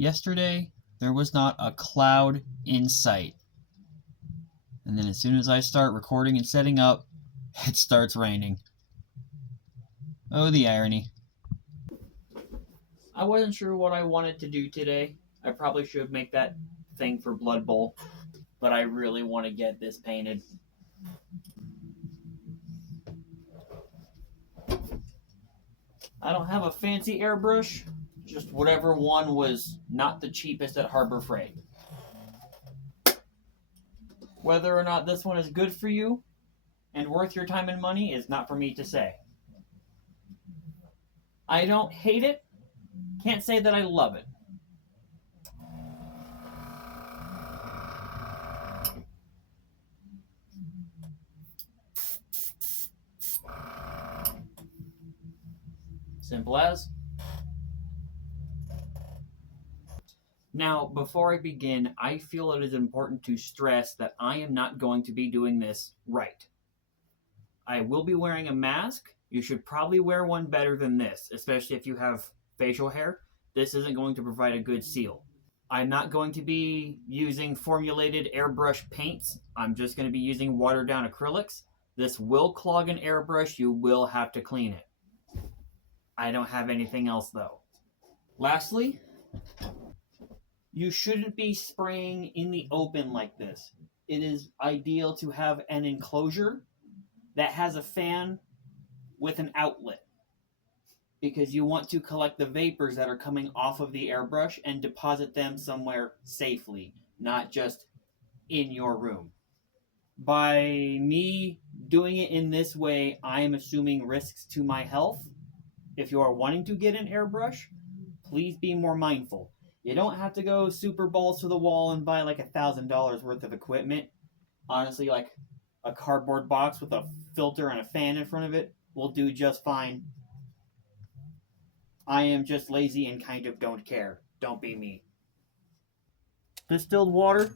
Yesterday, there was not a cloud in sight. And then as soon as I start recording and setting up, it starts raining. Oh, the irony. I wasn't sure what I wanted to do today. I probably should make that thing for Blood Bowl, but I really want to get this painted. I don't have a fancy airbrush, just whatever one was not the cheapest at Harbor Freight. Whether or not this one is good for you and worth your time and money is not for me to say. I don't hate it, can't say that I love it. Simple as. Now, before I begin, I feel it is important to stress that I am not going to be doing this right. I will be wearing a mask. You should probably wear one better than this, especially if you have facial hair. This isn't going to provide a good seal. I'm not going to be using formulated airbrush paints. I'm just going to be using watered down acrylics. This will clog an airbrush. You will have to clean it. I don't have anything else though. Lastly, you shouldn't be spraying in the open like this. It is ideal to have an enclosure that has a fan with an outlet, because you want to collect the vapors that are coming off of the airbrush and deposit them somewhere safely, not just in your room. By me doing it in this way, I am assuming risks to my health. If you are wanting to get an airbrush, please be more mindful. You don't have to go super balls to the wall and buy like $1,000 worth of equipment. Honestly, like a cardboard box with a filter and a fan in front of it will do just fine. I am just lazy and kind of don't care. Don't be me. Distilled water.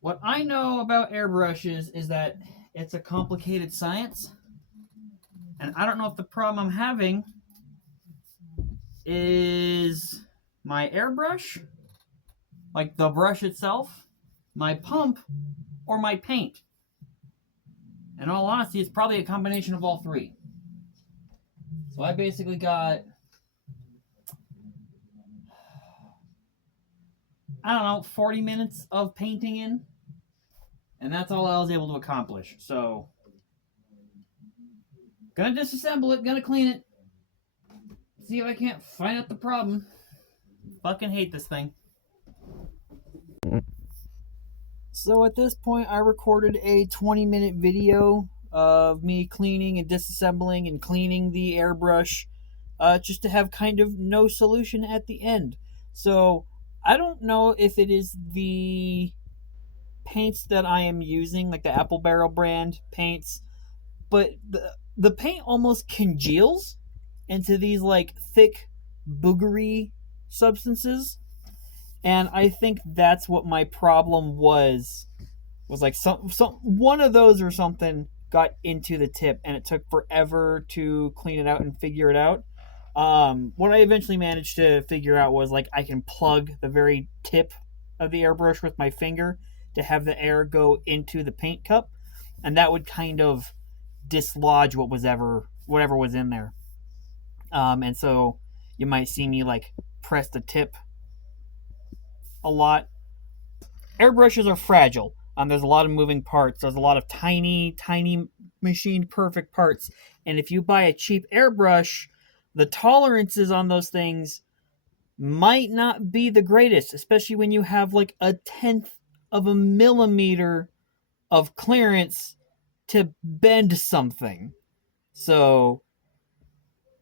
What I know about airbrushes is that it's a complicated science. And I don't know if the problem I'm having is my airbrush, like the brush itself, my pump or my paint. In all honesty, it's probably a combination of all three. So I basically got, I don't know, 40 minutes of painting in. And that's all I was able to accomplish. So, gonna disassemble it, gonna clean it. See if I can't find out the problem. Fucking hate this thing. So at this point, I recorded a 20-minute video of me cleaning and disassembling and cleaning the airbrush, just to have kind of no solution at the end. So I don't know if it is the paints that I am using, like the Apple Barrel brand paints, but the paint almost congeals into these like thick, boogery substances. And I think that's what my problem was like some one of those or something got into the tip, and it took forever to clean it out and figure it out. What I eventually managed to figure out was like I can plug the very tip of the airbrush with my finger to have the air go into the paint cup, and that would kind of dislodge whatever was in there. And so you might see me like press the tip a lot. Airbrushes are fragile. There's a lot of moving parts. There's a lot of tiny machined perfect parts. And if you buy a cheap airbrush, the tolerances on those things might not be the greatest, especially when you have like 1/10 of a millimeter of clearance to bend something. So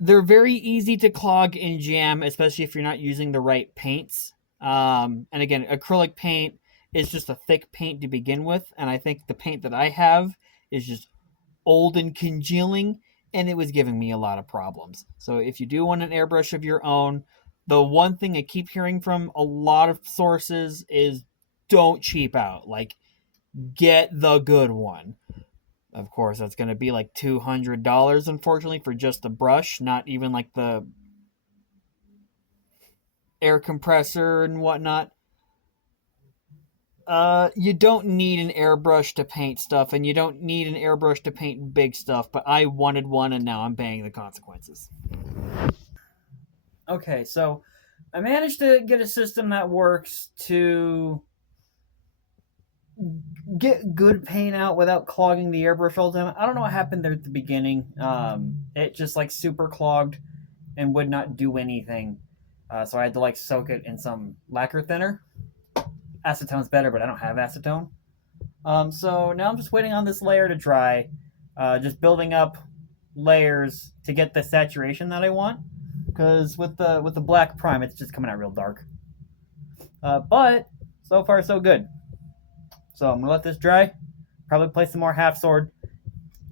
they're very easy to clog and jam, especially if you're not using the right paints. And again, acrylic paint is just a thick paint to begin with, and I think the paint that I have is just old and congealing, and it was giving me a lot of problems. So if you do want an airbrush of your own, the one thing I keep hearing from a lot of sources is don't cheap out. Like, get the good one. Of course, that's going to be like $200, unfortunately, for just a brush, not even like the air compressor and whatnot. You don't need an airbrush to paint stuff, and you don't need an airbrush to paint big stuff, but I wanted one, and now I'm paying the consequences. Okay, so I managed to get a system that works to get good paint out without clogging the airbrush all the time. I don't know what happened there at the beginning. It just like super clogged and would not do anything. So I had to like soak it in some lacquer thinner. Acetone's better, but I don't have acetone. So now I'm just waiting on this layer to dry. Just building up layers to get the saturation that I want. Because with the black prime, it's just coming out real dark. But so far so good. So I'm gonna let this dry. Probably play some more half sword.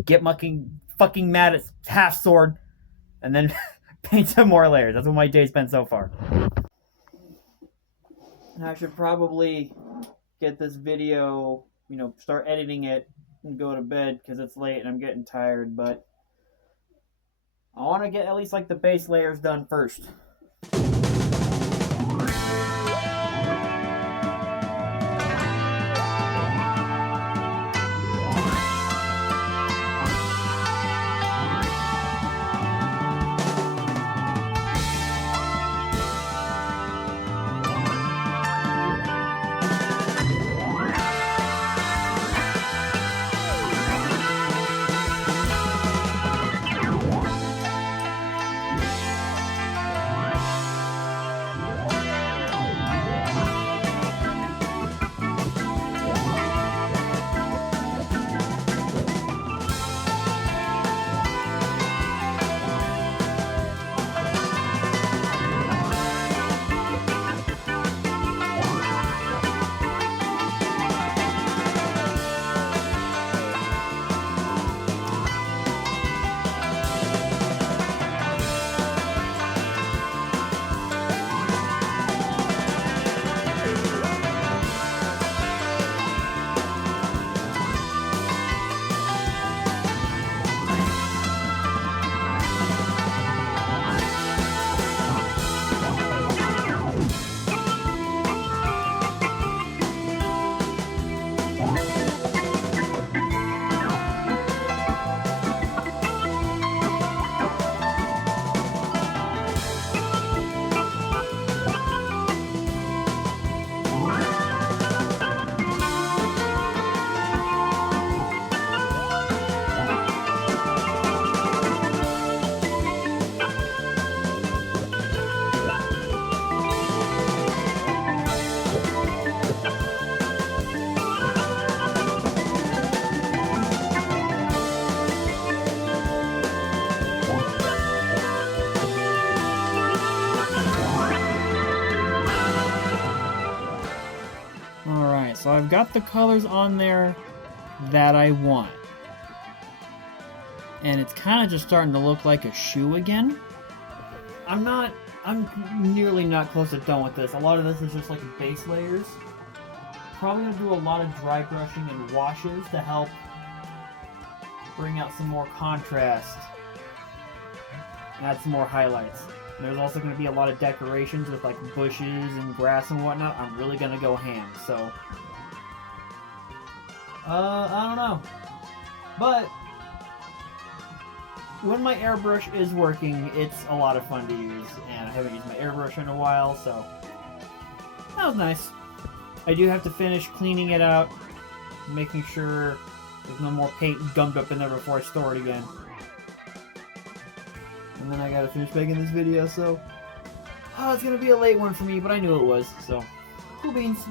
Get fucking mad at half sword, and then paint some more layers. That's what my day's been so far. I should probably get this video, start editing it and go to bed because it's late and I'm getting tired, but I want to get at least like the base layers done first. Alright, so I've got the colors on there that I want. And it's kind of just starting to look like a shoe again. I'm nearly not close to done with this. A lot of this is just like base layers. Probably going to do a lot of dry brushing and washes to help bring out some more contrast. Add some more highlights. And there's also going to be a lot of decorations with like bushes and grass and whatnot. I'm really going to go ham, so... I don't know. But when my airbrush is working, it's a lot of fun to use, and I haven't used my airbrush in a while, so that was nice. I do have to finish cleaning it out, making sure there's no more paint gummed up in there before I store it again. And then I gotta finish making this video, so it's gonna be a late one for me, but I knew it was, so cool beans.